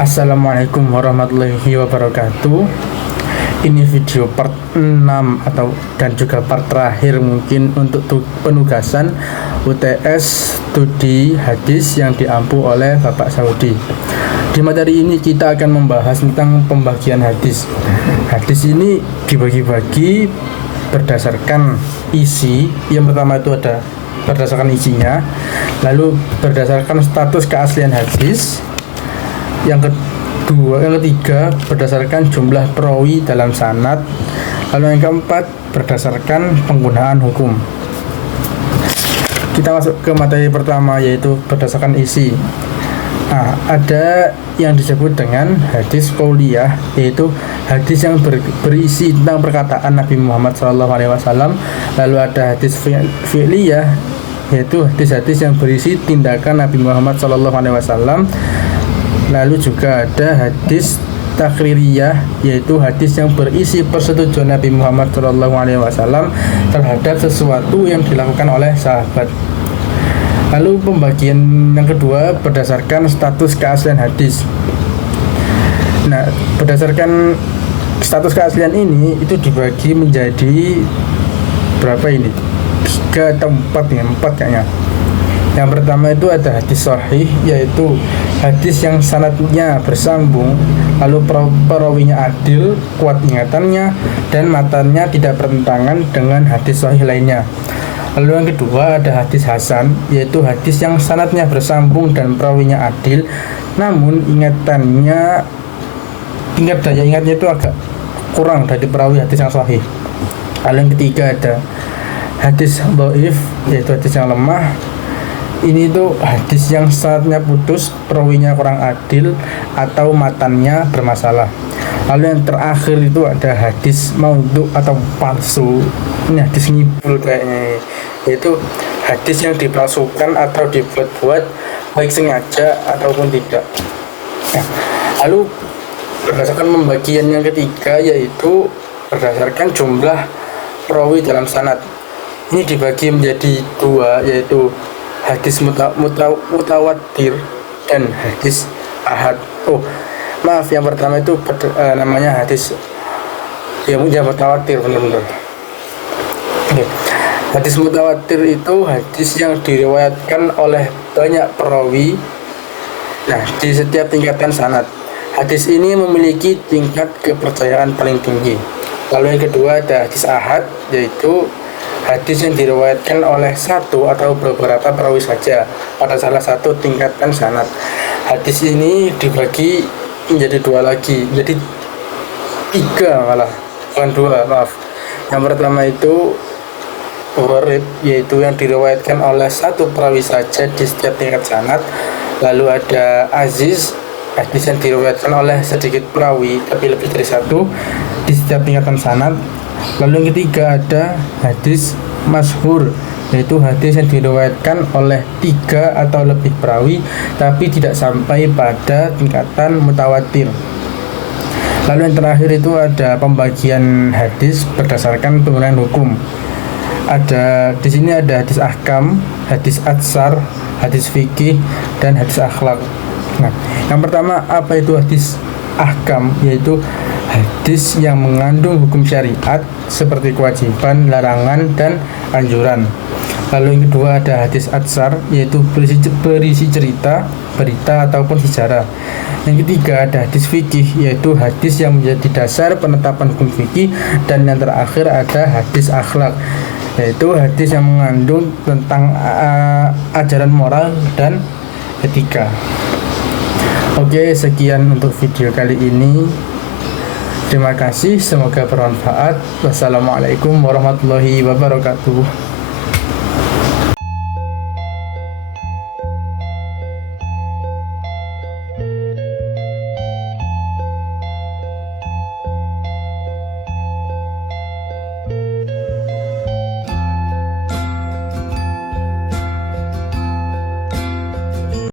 Assalamualaikum warahmatullahi wabarakatuh. Ini video part 6 dan juga part terakhir mungkin untuk penugasan UTS studi hadis yang diampu oleh Bapak Saudi. Di materi ini kita akan membahas tentang pembagian hadis. Hadis ini dibagi-bagi berdasarkan isi. Yang pertama itu ada berdasarkan isinya, lalu berdasarkan status keaslian hadis. Yang ketiga berdasarkan jumlah perawi dalam sanad. Lalu yang keempat berdasarkan penggunaan hukum. Kita masuk ke materi pertama, yaitu berdasarkan isi. Ada yang disebut dengan hadis qauliyah, yaitu hadis yang berisi tentang perkataan Nabi Muhammad SAW. Lalu ada hadis fi'liyah, yaitu hadis-hadis yang berisi tindakan Nabi Muhammad SAW. Lalu juga ada hadis takririyah, yaitu hadis yang berisi persetujuan Nabi Muhammad SAW terhadap sesuatu yang dilakukan oleh sahabat. Lalu pembagian yang kedua berdasarkan status keaslian hadis. Nah, berdasarkan status keaslian ini itu dibagi menjadi berapa ini? 3 atau 4 ya, 4 kayaknya. Yang pertama itu ada hadis sahih, yaitu hadis yang sanadnya bersambung, lalu perawinya adil, kuat ingatannya, dan matanya tidak bertentangan dengan hadis sahih lainnya. Lalu yang kedua ada hadis hasan, yaitu hadis yang sanadnya bersambung dan perawinya adil, namun tingkat daya ingatnya itu agak kurang dari perawi hadis yang sahih. Lalu yang ketiga ada hadis dhaif, yaitu hadis yang lemah. Ini tuh hadis yang sanadnya putus, perawinya kurang adil, atau matannya bermasalah. Lalu yang terakhir itu ada hadis maudhu atau palsu. Ini hadis ngibul kayaknya, yaitu hadis yang dipalsukan atau dibuat-buat baik sengaja ataupun tidak. Lalu berdasarkan pembagian yang ketiga, yaitu berdasarkan jumlah perawi dalam sanad. Ini dibagi menjadi 2, yaitu hadis mutawatir dan hadis ahad. Yang pertama itu namanya hadis yang mutawatir, benar-benar. Hadis mutawatir itu hadis yang diriwayatkan oleh banyak perawi. Nah, di setiap tingkatan sanad. Hadis ini memiliki tingkat kepercayaan paling tinggi. Lalu yang kedua ada hadis ahad, yaitu hadis yang diriwayatkan oleh satu atau beberapa perawi saja pada salah satu tingkatan sanad. Hadis ini dibagi menjadi 2 lagi, jadi 3 malah, bukan 2, maaf. Yang pertama itu gharib, yaitu yang diriwayatkan oleh satu perawi saja di setiap tingkat sanad. Lalu ada aziz, hadis yang diriwayatkan oleh sedikit perawi tapi lebih dari satu di setiap tingkatan sanad. Lalu yang ketiga ada hadis masyhur, yaitu hadis yang diriwayatkan oleh 3 atau lebih perawi tapi tidak sampai pada tingkatan mutawatir. Lalu yang terakhir itu ada pembagian hadis berdasarkan penggunaan hukum. Di sini ada hadis ahkam, hadis atsar, hadis fikih, dan hadis akhlak. Nah, yang pertama apa itu hadis ahkam, yaitu hadis yang mengandung hukum syariat seperti kewajiban, larangan, dan anjuran. Lalu yang kedua ada hadis atsar, yaitu berisi cerita, berita, ataupun sejarah. Yang ketiga ada hadis fikih, yaitu hadis yang menjadi dasar penetapan hukum fikih. Dan yang terakhir ada hadis akhlak, yaitu hadis yang mengandung tentang ajaran moral dan etika. Oke, sekian untuk video kali ini. Terima kasih, semoga bermanfaat. Wassalamualaikum warahmatullahi wabarakatuh.